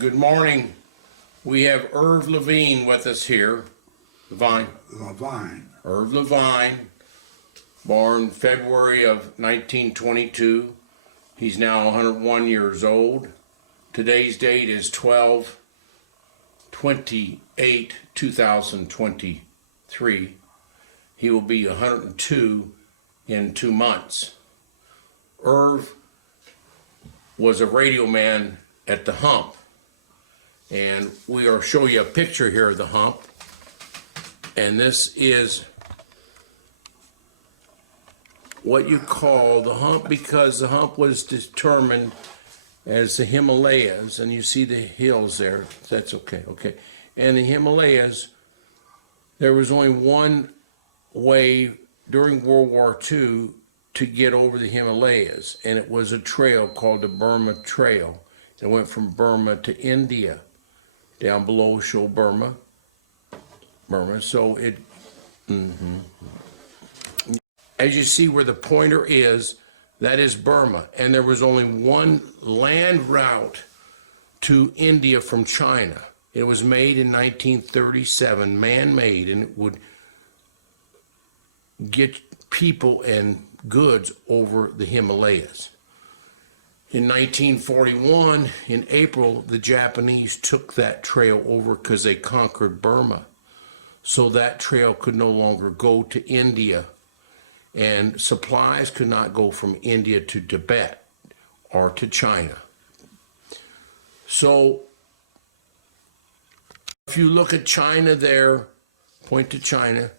Good morning. We have Irv Levine with us here. Levine. Irv Levine, born February of 1922. He's now 101 years old. Today's date is 12/28/2023. He will be 102 in 2 months. Irv was a radio man at the Hump, and we are showing you a picture here of the Hump, and this is what you call the Hump because the Hump was determined as the Himalayas, and you see the hills there. That's okay. And the Himalayas, there was only one way during World War II to get over the Himalayas, and it was a trail called the Burma Trail. It went from Burma to India. Down below show Burma. So it, as you see where the pointer is, that is Burma. And there was only one land route to India from China. It was made in 1937, man-made, and it would get people and goods over the Himalayas. In 1941, in April, the Japanese took that trail over because they conquered Burma. So that trail could no longer go to India, and supplies could not go from India to Tibet or to China. So if you look at China there, point to China,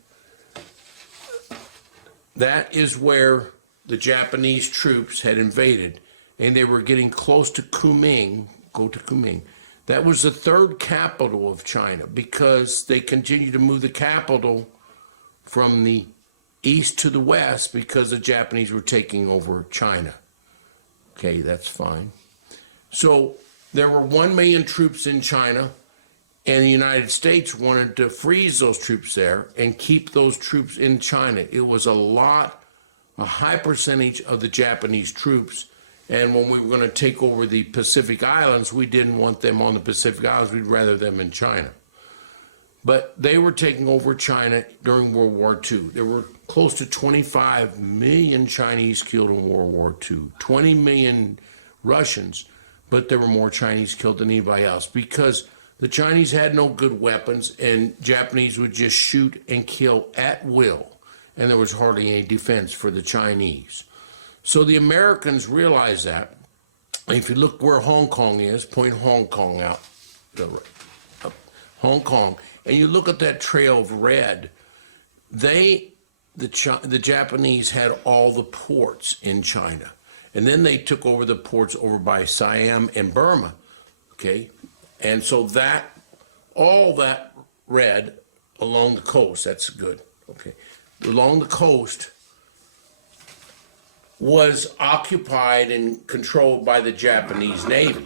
that is where the Japanese troops had invaded, and they were getting close to Kunming. Go to Kunming. That was the third capital of China because they continued to move the capital from the east to the west because the Japanese were taking over China. Okay, that's fine. So there were 1 million troops in China, and the United States wanted to freeze those troops there and keep those troops in China. It was a high percentage of the Japanese troops. And when we were going to take over the Pacific Islands, we didn't want them on the Pacific Islands. We'd rather them in China. But they were taking over China during World War II. There were close to 25 million Chinese killed in World War II, 20 million Russians, but there were more Chinese killed than anybody else because the Chinese had no good weapons, and Japanese would just shoot and kill at will, and there was hardly any defense for the Chinese. So the Americans realized that. If you look where Hong Kong is, point Hong Kong out, Hong Kong, and you look at that trail of red, the Japanese had all the ports in China, and then they took over the ports over by Siam and Burma, okay? And so all that red along the coast, that's good, okay, along the coast was occupied and controlled by the Japanese Navy.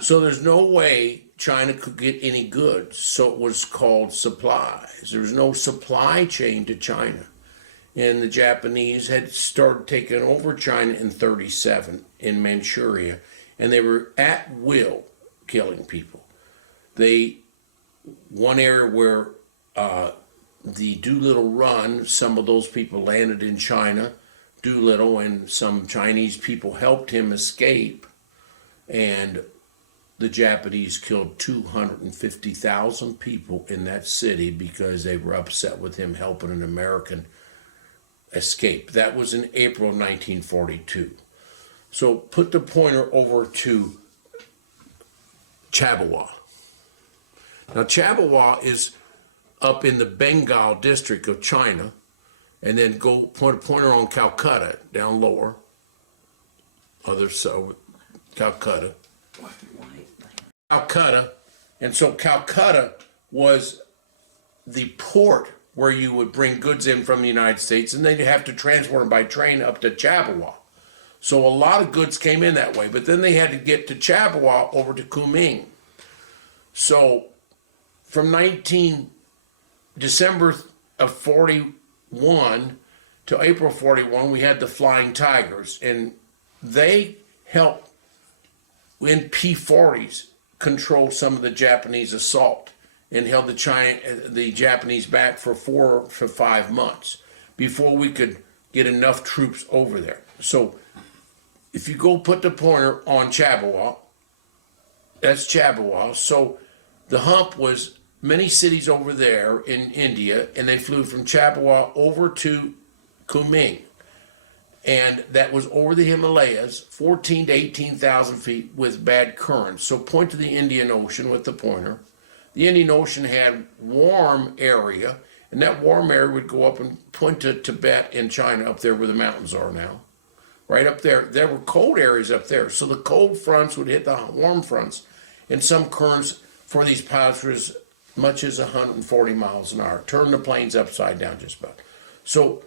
So there's no way China could get any goods, so it was called supplies. There was no supply chain to China. And the Japanese had started taking over China in 1937 in Manchuria, and they were at will killing people. One area where the Doolittle Run, some of those people landed in China. Doolittle and some Chinese people helped him escape, and the Japanese killed 250,000 people in that city because they were upset with him helping an American escape. That was in April 1942. So put the pointer over to Chappawa. Now Chappawa is up in the Bengal district of China, and then go point a pointer on Calcutta down lower. Calcutta. Calcutta, and so Calcutta was the port where you would bring goods in from the United States, and then you have to transport them by train up to Chappawa. So a lot of goods came in that way, but then they had to get to Chappawa over to Kunming. So from December of 41 to April 41, we had the Flying Tigers, and they helped in P-40s control some of the Japanese assault and held the Japanese back for 4 to 5 months before we could get enough troops over there. So if you go put the pointer on Chabawa, that's Chabawa. So the hump was many cities over there in India, and they flew from Chabawa over to Kunming. And that was over the Himalayas, 14 to 18,000 feet with bad currents. So point to the Indian Ocean with the pointer. The Indian Ocean had warm area, and that warm area would go up and point to Tibet and China up there where the mountains are now. Right up there, there were cold areas up there. So the cold fronts would hit the warm fronts, and some currents for these pilots were as much as 140 miles an hour. Turn the planes upside down just about. So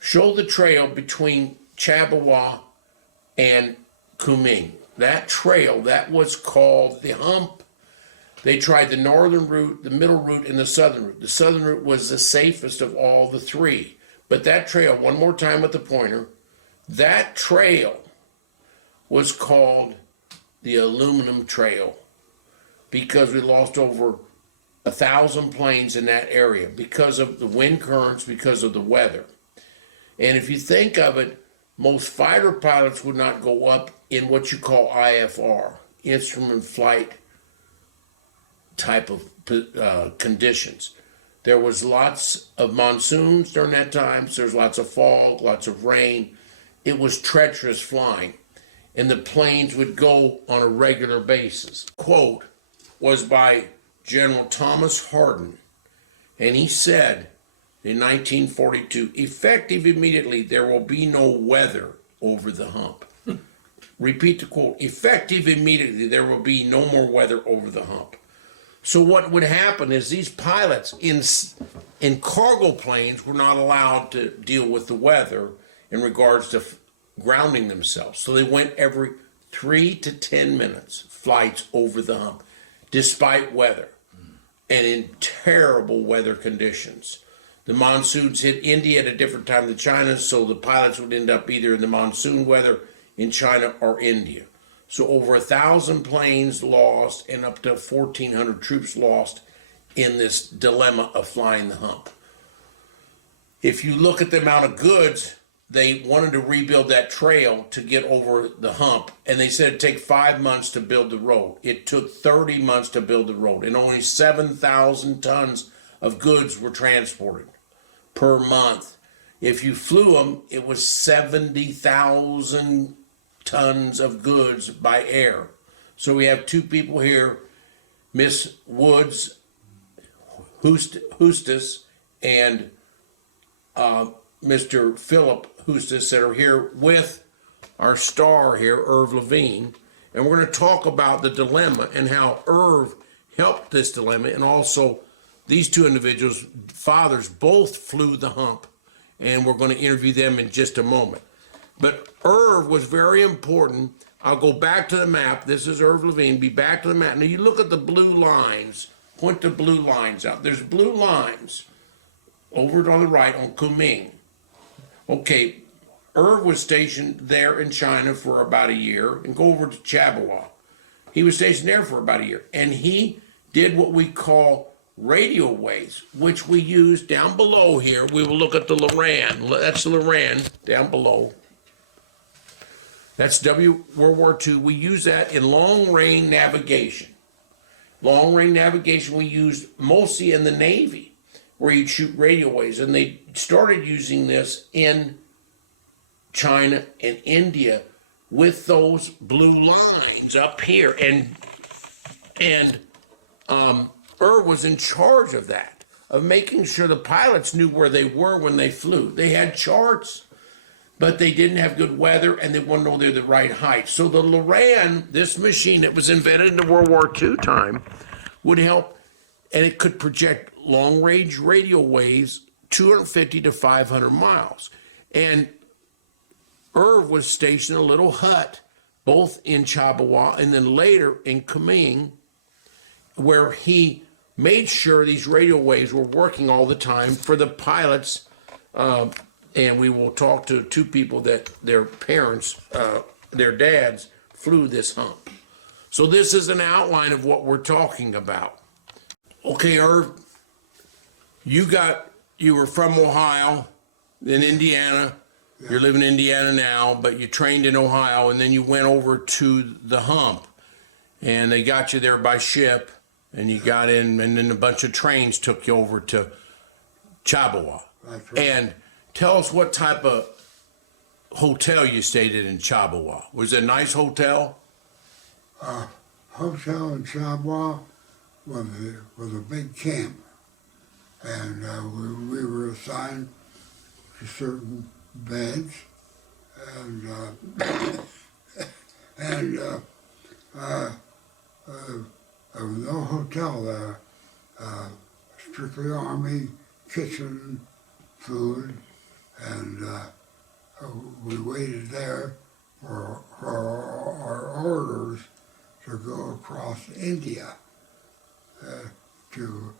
show the trail between Chabawa and Kunming. That trail, that was called the Hump. They tried the northern route, the middle route, and the southern route. The southern route was the safest of all the three. But that trail, one more time with the pointer, that trail was called the Aluminum Trail because we lost over 1,000 planes in that area because of the wind currents, because of the weather. And if you think of it, most fighter pilots would not go up in what you call IFR, instrument flight type of conditions. There was lots of monsoons during that time, so there's lots of fog, lots of rain. It was treacherous flying, and the planes would go on a regular basis. Quote was by General Thomas Hardin, and he said in 1942, effective immediately, there will be no weather over the hump. Repeat the quote, effective immediately, there will be no more weather over the hump. So what would happen is these pilots in cargo planes were not allowed to deal with the weather in regards to grounding themselves. So they went every 3 to 10 minutes flights over the hump, despite weather and in terrible weather conditions. The monsoons hit India at a different time than China, so the pilots would end up either in the monsoon weather in China or India. So over 1,000 planes lost and up to 1,400 troops lost in this dilemma of flying the hump. If you look at the amount of goods, they wanted to rebuild that trail to get over the hump, and they said it'd take 5 months to build the road. It took 30 months to build the road, and only 7,000 tons of goods were transported per month. If you flew them, it was 70,000 tons of goods by air. So we have two people here, Miss Woods, Hustace, and Mr. Philip Hustace, that are here with our star here, Irv Levine. And we're going to talk about the dilemma and how Irv helped this dilemma, and also these two individuals, fathers, both flew the hump, and we're going to interview them in just a moment. But Irv was very important. I'll go back to the map. This is Irv Levine. Be back to the map. Now you look at the blue lines. Point the blue lines out. There's blue lines over on the right on Kunming. Okay, Irv was stationed there in China for about a year, and go over to Chabawa. He was stationed there for about a year, and he did what we call radio waves, which we use down below here. We will look at the Loran. That's the Loran down below. That's World War II. We use that in long-range navigation. Long-range navigation we used mostly in the Navy, where you'd shoot radio waves. And they started using this in China and India with those blue lines up here. And Irv was in charge of that, of making sure the pilots knew where they were when they flew. They had charts, but they didn't have good weather, and they wanted to know they're the right height. So the Loran, this machine that was invented in the World War II time, would help, and it could project long-range radio waves 250 to 500 miles. And Irv was stationed in a little hut, both in Chabawa and then later in Kunming, where he made sure these radio waves were working all the time for the pilots. And we will talk to two people that their parents, their dads, flew this hump. So this is an outline of what we're talking about. Okay, Irv, you were from Ohio, then Indiana. Yeah. You're living in Indiana now, but you trained in Ohio, and then you went over to the Hump, and they got you there by ship, and you got in, and then a bunch of trains took you over to Chippewa. That's right. And tell us what type of hotel you stayed in Chippewa. Was it a nice hotel? Hotel in Chippewa was a big camp, and we were assigned to certain beds, and there was no hotel there. Strictly Army kitchen food, and we waited there for our orders to go across India to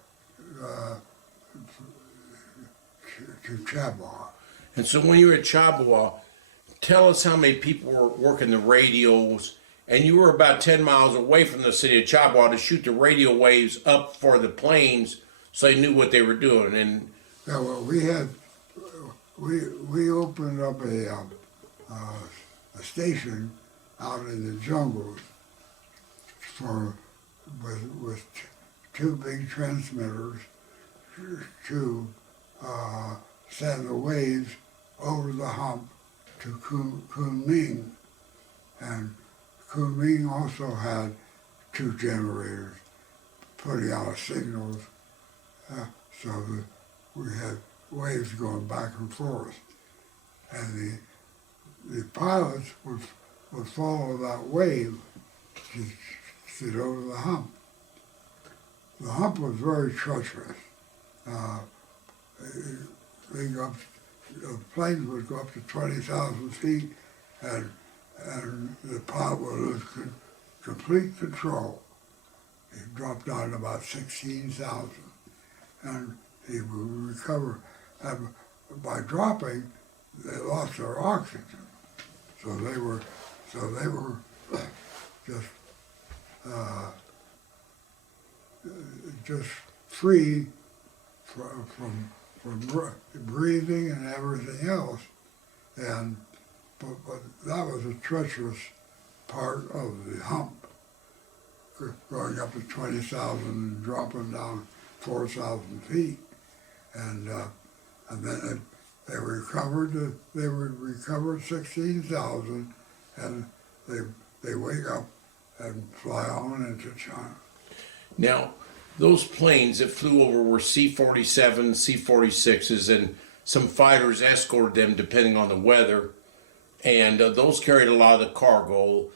Chippewa. And so when you were at Chippewa, tell us how many people were working the radios, and you were about 10 miles away from the city of Chippewa to shoot the radio waves up for the planes so they knew what they were doing. And yeah, well, we opened up a station out in the jungles with two big transmitters to send the waves over the Hump to Kunming. And Kunming also had two generators putting out signals, so that we had waves going back and forth. And the pilots would follow that wave to get over the Hump. The Hump was very treacherous. The planes would go up to 20,000 feet, and the pilot would lose complete control. He dropped down to about 16,000, and he would recover. And by dropping, they lost their oxygen, so they were just free from breathing and everything else, but that was a treacherous part of the Hump, going up to 20,000 and dropping down 4,000 feet, and then they recovered 16,000, and they wake up and fly on into China. now, those planes that flew over were C-47, C-46s, and some fighters escorted them depending on the weather, and those carried a lot of the cargo.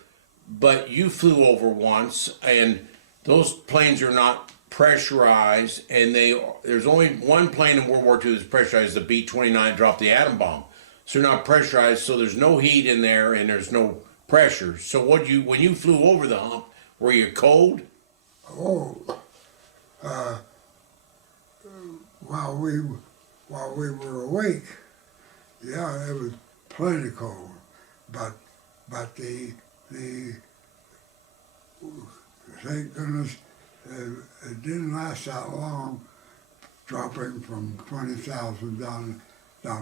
But you flew over once, and those planes are not pressurized, and there's only one plane in World War II that's pressurized, the B-29, dropped the atom bomb. So they're not pressurized, so there's no heat in there, and there's no pressure. So when you flew over the Hump, were you cold? While we were awake, yeah, it was plenty cold, but the thank goodness it didn't last that long, dropping from 20,000 down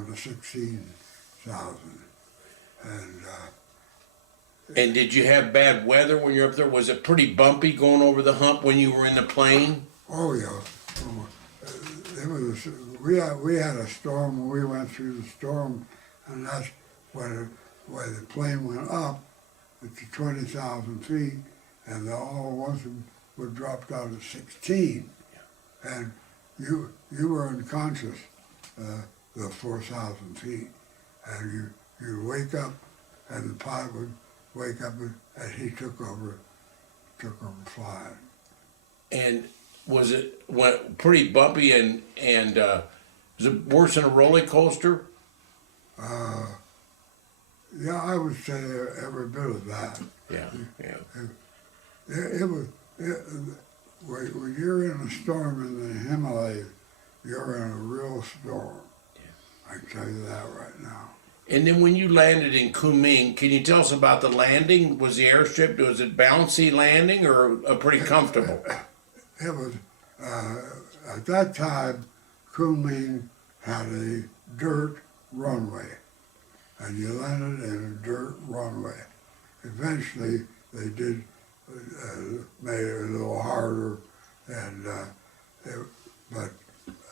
to 16,000, And did you have bad weather when you're up there? Was it pretty bumpy going over the Hump when you were in the plane? Oh yeah. We had a storm, and we went through the storm, and that's where the plane went up to 20,000 feet, and all at once would drop down to 16, and you were unconscious the 4,000 feet, and you wake up, and the pilot would wake up, and he took over flying. And was it pretty bumpy and was it worse than a roller coaster? Yeah, I would say every bit of that. Yeah. It was when you're in a storm in the Himalayas, you're in a real storm. Yeah. I can tell you that right now. And then when you landed in Kunming, can you tell us about the landing? Was the airstrip, was it bouncy landing or pretty comfortable? It was, at that time, Kunming had a dirt runway, and you landed in a dirt runway. Eventually, they did made it a little harder, and but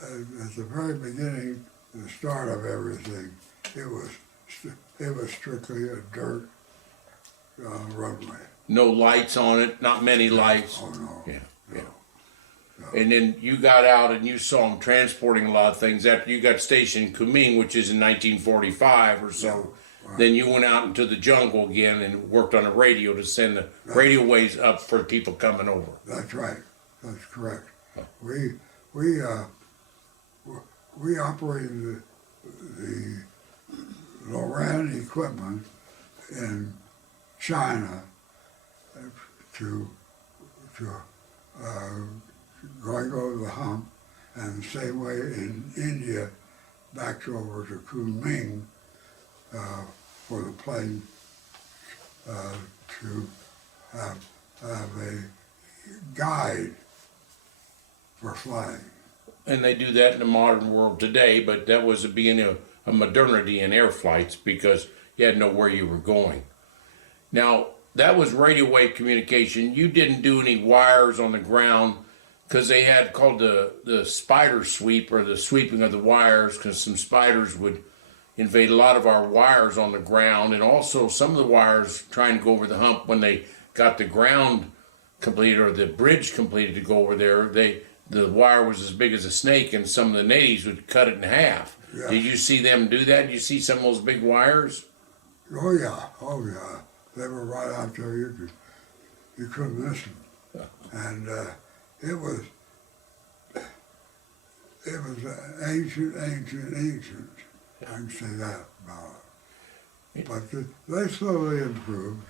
at the very beginning, the start of everything, it was strictly a dirt runway. No lights on it, not many lights. Oh no. Yeah, no, yeah. no. And then you got out and you saw them transporting a lot of things after you got stationed in Kunming, which is in 1945 or so. Right. Then you went out into the jungle again and worked on a radio to send the radio waves up for people coming over. That's right. That's correct. We operated the Levine equipment in China to going over the Hump, and the same way in India back over to Kunming for the plane to have a guide for flying. And they do that in the modern world today, but that was the beginning of modernity in air flights because you had to know where you were going. Now, that was radio wave communication. You didn't do any wires on the ground because they had called the spider sweep, or the sweeping of the wires, because some spiders would invade a lot of our wires on the ground, and also some of the wires trying to go over the hump when they got the ground completed or the bridge completed to go over there, the wire was as big as a snake, and some of the natives would cut it in half. Yeah. Did you see them do that? Did you see some of those big wires? Oh yeah. They were right out there. You couldn't miss them, and it was ancient. I can say that about it. But they slowly improved.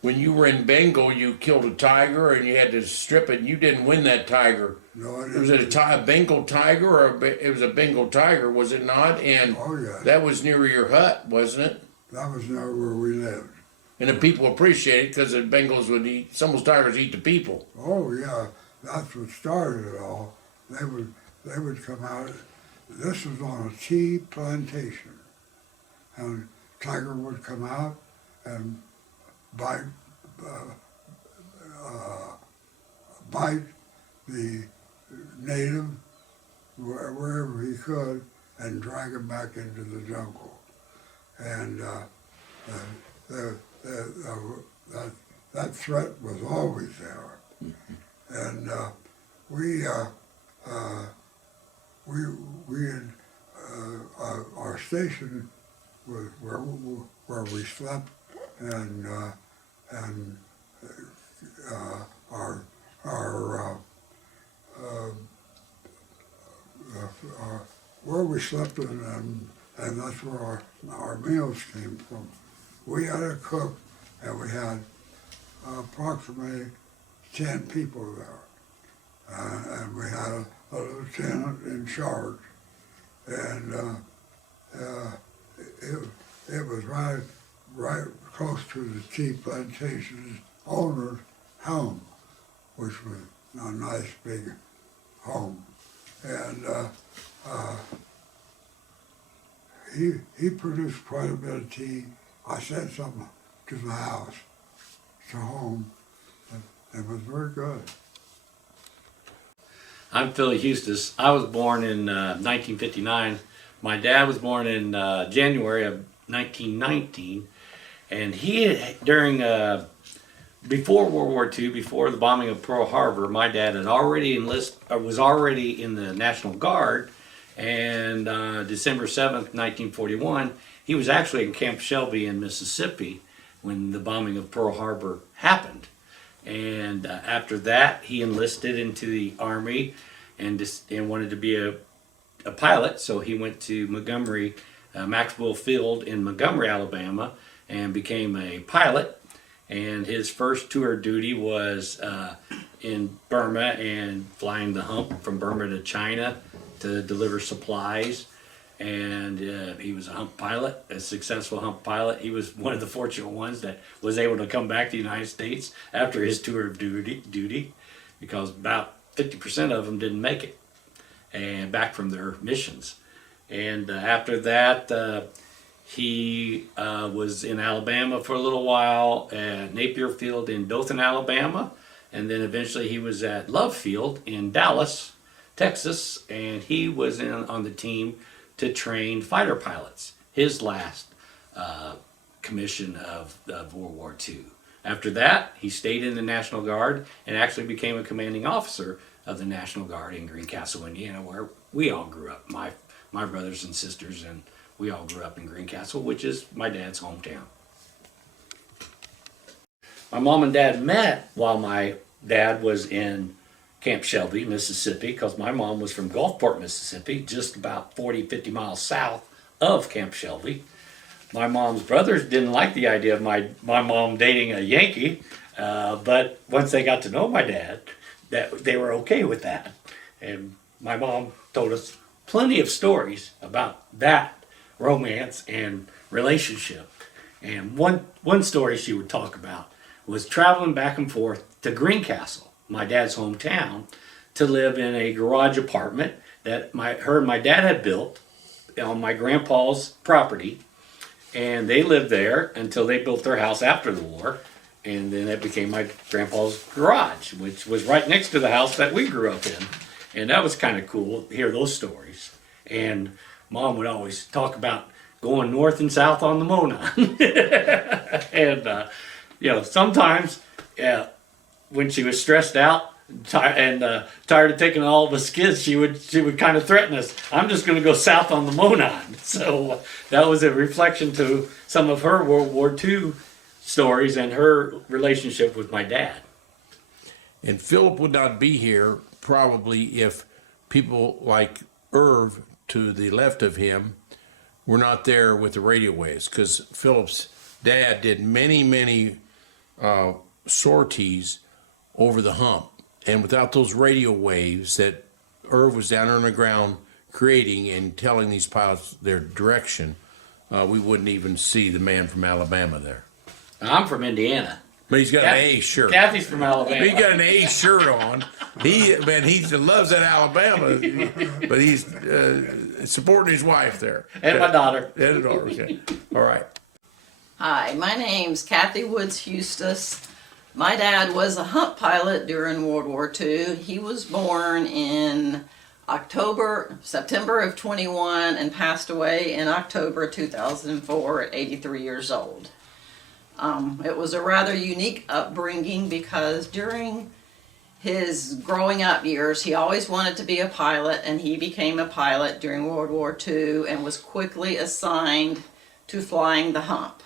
When you were in Bengal, you killed a tiger and you had to strip it. You didn't win that tiger. No, I didn't. Was it a Bengal tiger, or it was a Bengal tiger, was it not? And Oh yeah. that was near your hut, wasn't it? That was near where we lived. And the people appreciate it because the Bengals would eat, some of those tigers eat the people. Oh yeah, that's what started it all. They would come out. This was on a tea plantation, and tiger would come out and bite the native wherever he could and drag him back into the jungle. And that threat was always there. And we had our station was where we slept, and where we slept, and that's where our meals came from. We had a cook, and we had approximately 10 people there, and we had a lieutenant in charge, and it was right close to the tea plantation's owner's home, which was a nice big home, and he produced quite a bit of tea. I sent some to the house, to home, and it was very good. I'm Philly Hustace. I was born in 1959. My dad was born in January of 1919, and he had, before World War II, before the bombing of Pearl Harbor, my dad had already was already in the National Guard, and December 7th, 1941, he was actually in Camp Shelby in Mississippi when the bombing of Pearl Harbor happened. And after that, he enlisted into the Army and wanted to be a pilot, so he went to Montgomery, Maxwell Field in Montgomery, Alabama, and became a pilot. And his first tour duty was in Burma and flying the Hump from Burma to China to deliver supplies. and he was a hump pilot, a successful hump pilot. He was one of the fortunate ones that was able to come back to the United States after his tour of duty, because about 50% of them didn't make it, and back from their missions. And after that, he was in Alabama for a little while at Napier Field in Dothan, Alabama, and then eventually he was at Love Field in Dallas, Texas, and he was on the team to train fighter pilots, his last commission of World War II. After that, he stayed in the National Guard and actually became a commanding officer of the National Guard in Greencastle, Indiana, where we all grew up, my brothers and sisters, and we all grew up in Greencastle, which is my dad's hometown. My mom and dad met while my dad was in Camp Shelby, Mississippi, because my mom was from Gulfport, Mississippi, just about 40, 50 miles south of Camp Shelby. My mom's brothers didn't like the idea of my mom dating a Yankee, but once they got to know my dad, that they were okay with that. And my mom told us plenty of stories about that romance and relationship. And one story she would talk about was traveling back and forth to Greencastle, my dad's hometown, to live in a garage apartment that her and my dad had built on my grandpa's property. And they lived there until they built their house after the war. And then it became my grandpa's garage, which was right next to the house that we grew up in. And that was kind of cool to hear those stories. And Mom would always talk about going north and south on the Monon. And, sometimes when she was stressed out and tired of taking all of us kids, she would kind of threaten us. I'm just going to go south on the Monon. So that was a reflection to some of her World War II stories and her relationship with my dad. And Philip would not be here probably if people like Irv to the left of him were not there with the radio waves, because Philip's dad did many sorties over the hump. And without those radio waves that Irv was down on the ground creating and telling these pilots their direction, we wouldn't even see the man from Alabama there. I'm from Indiana. But he's got an A shirt. Kathy's from Alabama. He got an A shirt on. He loves that Alabama, but he's supporting his wife there. And my daughter. And a daughter, okay. All right. Hi, my name's Kathy Woods Hustace. My dad was a hump pilot during World War II. He was born in September of 21 and passed away in October 2004 at 83 years old. It was a rather unique upbringing because during his growing up years, he always wanted to be a pilot, and he became a pilot during World War II and was quickly assigned to flying the hump.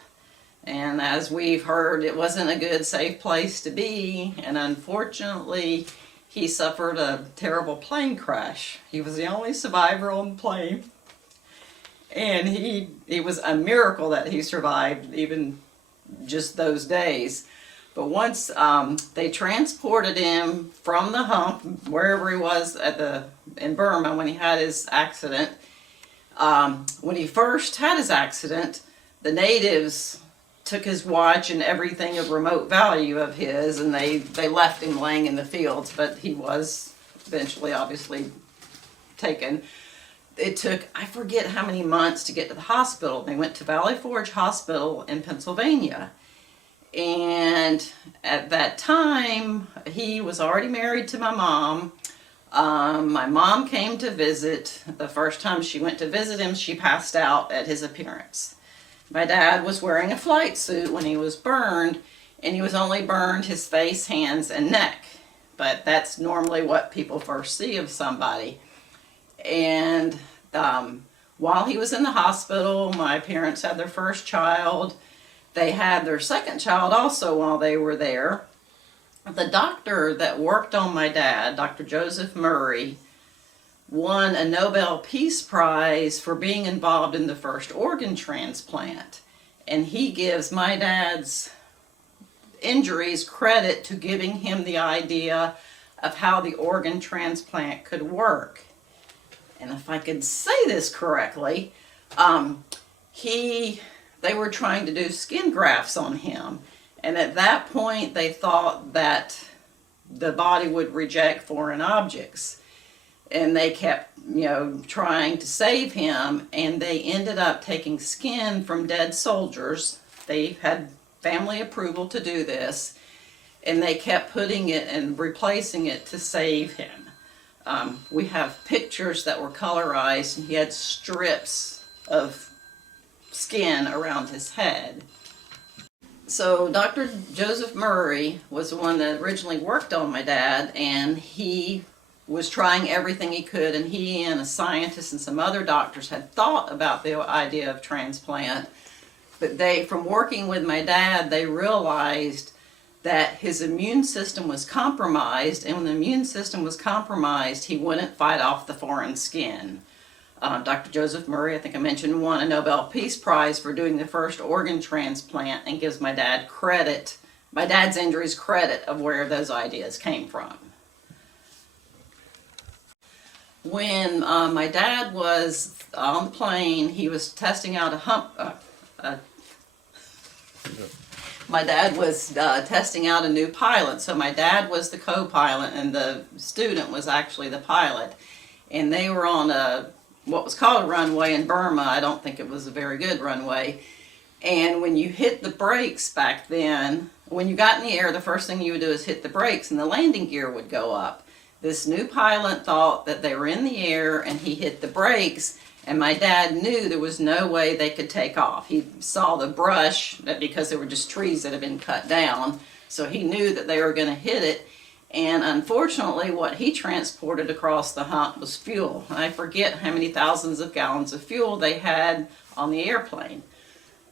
And as we've heard, it wasn't a good, safe place to be, and unfortunately, he suffered a terrible plane crash. He was the only survivor on the plane, and it was a miracle that he survived even just those days. But once they transported him from the hump, wherever he was in Burma when he had his accident, when he first had his accident, the natives took his watch and everything of remote value of his, and they left him laying in the fields, but he was eventually obviously taken. It took, I forget how many months to get to the hospital. They went to Valley Forge Hospital in Pennsylvania. And at that time, he was already married to my mom. My mom came to visit. The first time she went to visit him, she passed out at his appearance. My dad was wearing a flight suit when he was burned, and he was only burned his face, hands, and neck. But that's normally what people first see of somebody. And while he was in the hospital, my parents had their first child. They had their second child also while they were there. The doctor that worked on my dad, Dr. Joseph Murray, won a Nobel Peace Prize for being involved in the first organ transplant. And he gives my dad's injuries credit to giving him the idea of how the organ transplant could work. and if I could say this correctly, they were trying to do skin grafts on him. And at that point, they thought that the body would reject foreign objects. And they kept, trying to save him, and they ended up taking skin from dead soldiers. They had family approval to do this, and they kept putting it and replacing it to save him. We have pictures that were colorized, and he had strips of skin around his head. So Dr. Joseph Murray was the one that originally worked on my dad, and he was trying everything he could, and he and a scientist and some other doctors had thought about the idea of transplant, but from working with my dad, they realized that his immune system was compromised, and when the immune system was compromised, he wouldn't fight off the foreign skin. Dr. Joseph Murray, I think I mentioned, won a Nobel Peace Prize for doing the first organ transplant, and gives my dad's injuries credit of where those ideas came from. When my dad was on the plane, he was testing out a hump. My dad was testing out a new pilot, so my dad was the co-pilot, and the student was actually the pilot. And they were on what was called a runway in Burma. I don't think it was a very good runway. And when you hit the brakes back then, when you got in the air, the first thing you would do is hit the brakes, and the landing gear would go up. This new pilot thought that they were in the air, and he hit the brakes, and my dad knew there was no way they could take off. He saw the brush, because there were just trees that had been cut down, so he knew that they were going to hit it. And unfortunately, what he transported across the hump was fuel. I forget how many thousands of gallons of fuel they had on the airplane.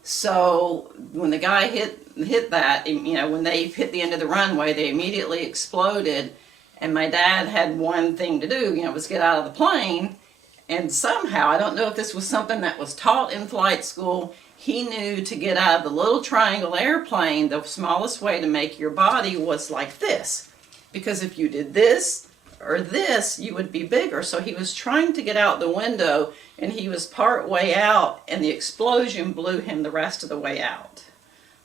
So when the guy hit that, when they hit the end of the runway, they immediately exploded. And my dad had one thing to do, was get out of the plane. And somehow, I don't know if this was something that was taught in flight school, he knew to get out of the little triangle airplane, the smallest way to make your body was like this. Because if you did this or this, you would be bigger. So he was trying to get out the window, and he was part way out, and the explosion blew him the rest of the way out.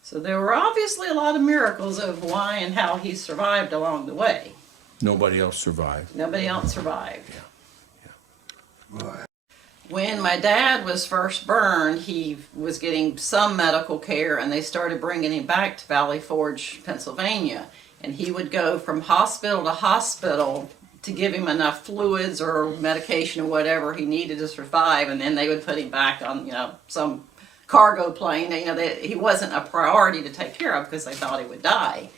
So there were obviously a lot of miracles of why and how he survived along the way. Nobody else survived. Nobody else survived. Well, When my dad was first burned, he was getting some medical care, and they started bringing him back to Valley Forge, Pennsylvania. And he would go from hospital to hospital to give him enough fluids or medication or whatever he needed to survive, and then they would put him back on, some cargo plane. He wasn't a priority to take care of because they thought he would die.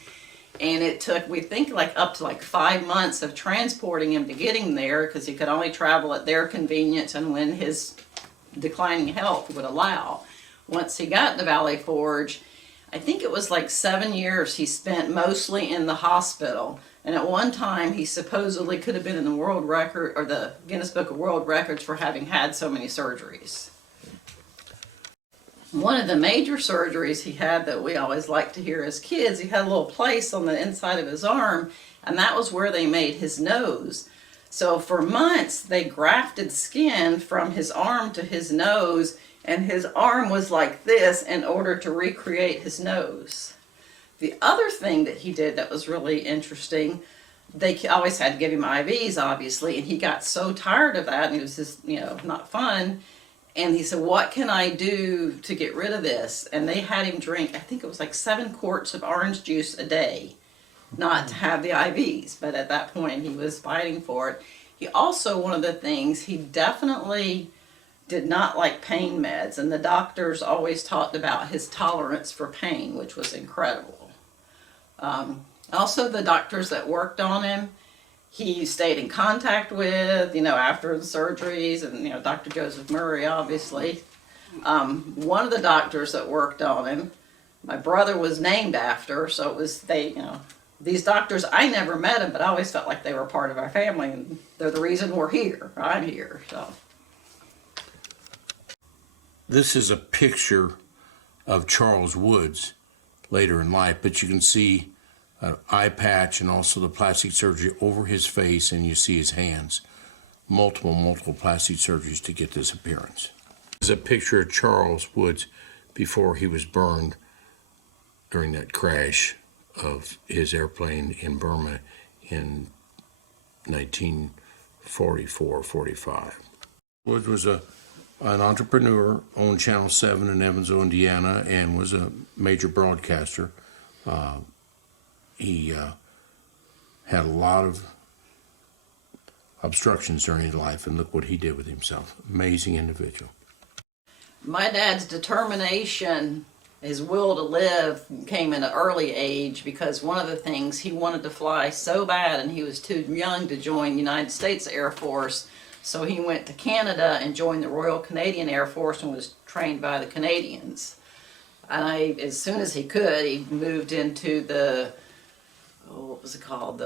And it took, we think, up to 5 months of transporting him to get him there, because he could only travel at their convenience and when his declining health would allow. Once he got to Valley Forge, I think it was 7 years he spent mostly in the hospital. And at one time, he supposedly could have been in the world record, or the Guinness Book of World Records, for having had so many surgeries. One of the major surgeries he had that we always liked to hear as kids, he had a little place on the inside of his arm, and that was where they made his nose. So for months, they grafted skin from his arm to his nose, and his arm was like this in order to recreate his nose. The other thing that he did that was really interesting, they always had to give him IVs, obviously, and he got so tired of that, and it was just, not fun. And he said, what can I do to get rid of this? And they had him drink, I think it was 7 quarts of orange juice a day, not to have the IVs. But at that point, he was fighting for it. He also, one of the things, he definitely did not like pain meds. And the doctors always talked about his tolerance for pain, which was incredible. Also, the doctors that worked on him, he stayed in contact with, after the surgeries, and, Dr. Joseph Murray, obviously. One of the doctors that worked on him, my brother was named after, so it was, these doctors, I never met them, but I always felt like they were part of our family, and they're the reason we're here, or I'm here, so. This is a picture of Charles Woods later in life, but you can see an eye patch and also the plastic surgery over his face, and you see his hands. multiple plastic surgeries to get this appearance. This is a picture of Charles Woods before he was burned during that crash of his airplane in Burma in 1944-45. Woods was an entrepreneur, owned Channel 7 in Evansville, Indiana, and was a major broadcaster. He had a lot of obstructions during his life, and look what he did with himself. Amazing individual. My dad's determination, his will to live, came at an early age because one of the things, he wanted to fly so bad and he was too young to join the United States Air Force. So he went to Canada and joined the Royal Canadian Air Force and was trained by the Canadians. And as soon as he could, he moved into the, what was it called?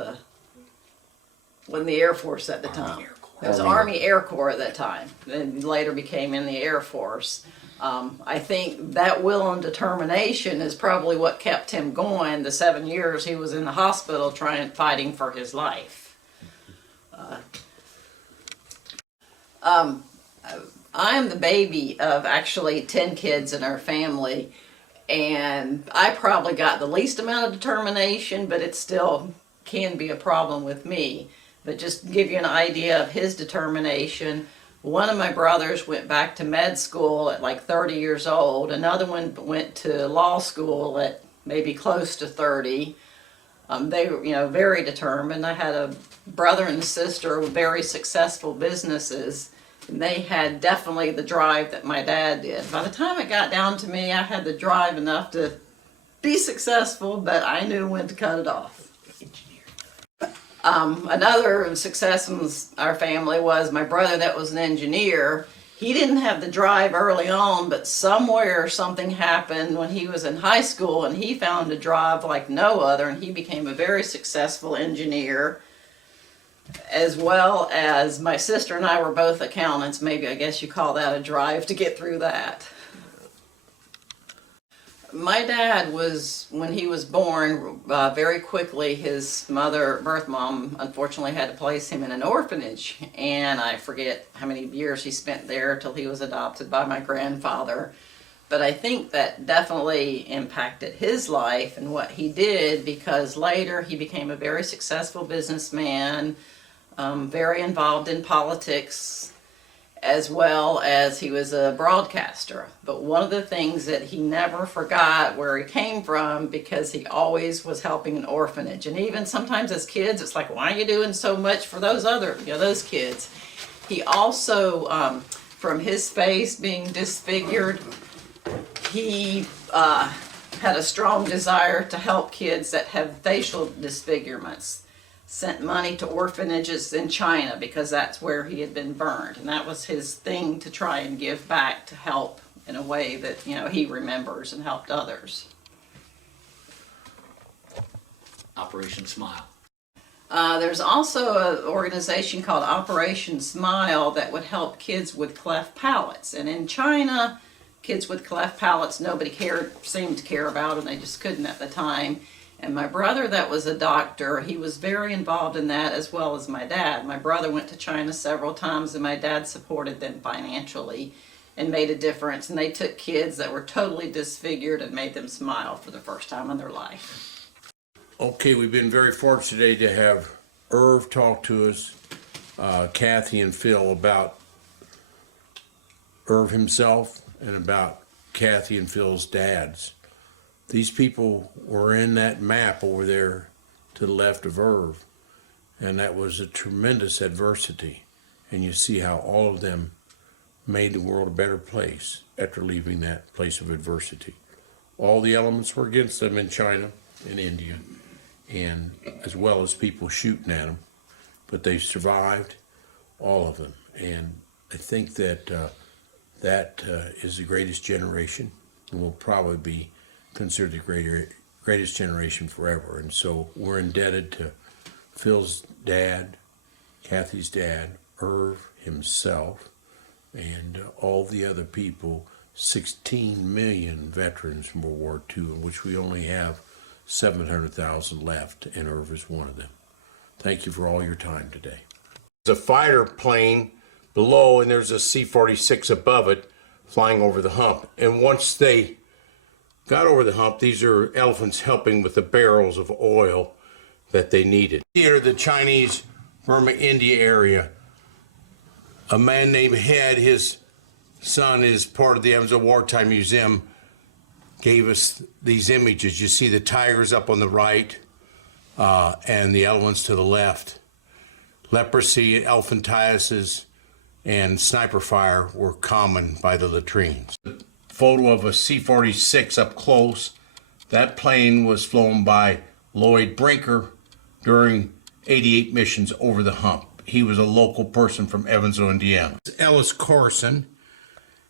Wasn't the Air Force at the time. It was Army Air Corps at that time. Then later became in the Air Force. I think that will and determination is probably what kept him going the 7 years he was in the hospital fighting for his life. I am the baby of actually 10 kids in our family, and I probably got the least amount of determination, but it still can be a problem with me. But just to give you an idea of his determination, one of my brothers went back to med school at like 30 years old. Another one went to law school at maybe close to 30. They were, very determined. I had a brother and a sister with very successful businesses, and they had definitely the drive that my dad did. By the time it got down to me, I had the drive enough to be successful, but I knew when to cut it off. Another success in our family was my brother that was an engineer. He didn't have the drive early on, but somewhere something happened when he was in high school and he found a drive like no other, and he became a very successful engineer, as well as my sister and I were both accountants. Maybe I guess you call that a drive to get through that. My dad was, when he was born, very quickly, his birth mom, unfortunately had to place him in an orphanage. And I forget how many years he spent there till he was adopted by my grandfather. But I think that definitely impacted his life and what he did, because later he became a very successful businessman, very involved in politics, as well as he was a broadcaster. But one of the things that he never forgot where he came from, because he always was helping an orphanage. And even sometimes as kids, it's like, why are you doing so much for those those kids? He also, from his face being disfigured, he had a strong desire to help kids that have facial disfigurements. Sent money to orphanages in China because that's where he had been burned, and that was his thing, to try and give back, to help in a way that he remembers and helped others. Operation Smile. There's also an organization called Operation Smile that would help kids with cleft palates, and in China, kids with cleft palates nobody seemed to care about, and they just couldn't at the time. And my brother that was a doctor, he was very involved in that, as well as my dad. My brother went to China several times, and my dad supported them financially and made a difference. And they took kids that were totally disfigured and made them smile for the first time in their life. Okay, we've been very fortunate today to have Irv talk to us, Kathy and Phil, about Irv himself and about Kathy and Phil's dads. These people were in that map over there to the left of Irv, and that was a tremendous adversity. And you see how all of them made the world a better place after leaving that place of adversity. All the elements were against them in China and India, and as well as people shooting at them, but they survived, all of them. And I think that that is the greatest generation, and will probably be considered the greatest generation forever. And so we're indebted to Phil's dad, Kathy's dad, Irv himself, and all the other people, 16 million veterans from World War II, in which we only have 700,000 left, and Irv is one of them. Thank you for all your time today. There's a fighter plane below, and there's a C-46 above it flying over the hump. And once they got over the hump, these are elephants helping with the barrels of oil that they needed. Here, the Chinese Burma, India area, a man named Head, his son is part of the Amazon Wartime Museum, gave us these images. You see the tigers up on the right and the elephants to the left. Leprosy, elephantiasis, and sniper fire were common by the latrines. Photo of a C-46 up close. That plane was flown by Lloyd Brinker during 88 missions over the hump. He was a local person from Evansville, Indiana. Ellis Carson.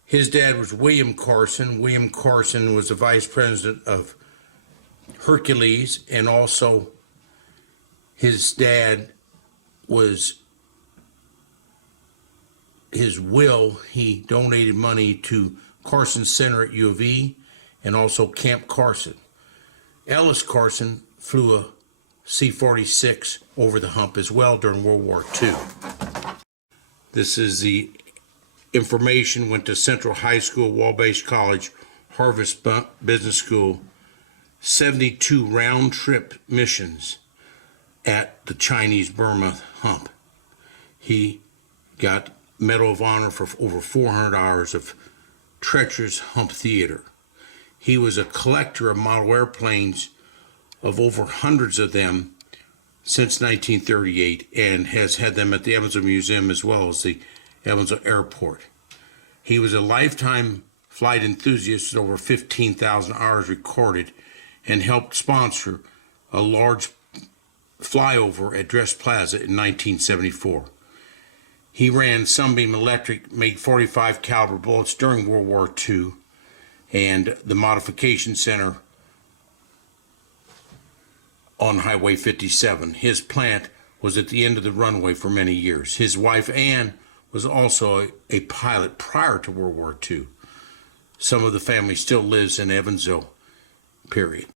His dad was William Carson. William Carson was the vice president of Hercules, and also his dad was his will. He donated money to Carson Center at U of E and also Camp Carson. Ellis Carson flew a C-46 over the hump as well during World War II. This is the information. Went to Central High School, Wabash College, Harvest Business School, 72 round-trip missions at the Chinese Burma hump. He got Medal of Honor for over 400 hours of treacherous hump theater. He was a collector of model airplanes, of over hundreds of them since 1938, and has had them at the Evansville Museum as well as the Evansville Airport. He was a lifetime flight enthusiast with over 15,000 hours recorded, and helped sponsor a large flyover at Dress Plaza in 1974. He ran Sunbeam Electric, made .45 caliber bullets during World War II, and the Modification Center on Highway 57. His plant was at the end of the runway for many years. His wife, Ann, was also a pilot prior to World War II. Some of the family still lives in Evansville, period.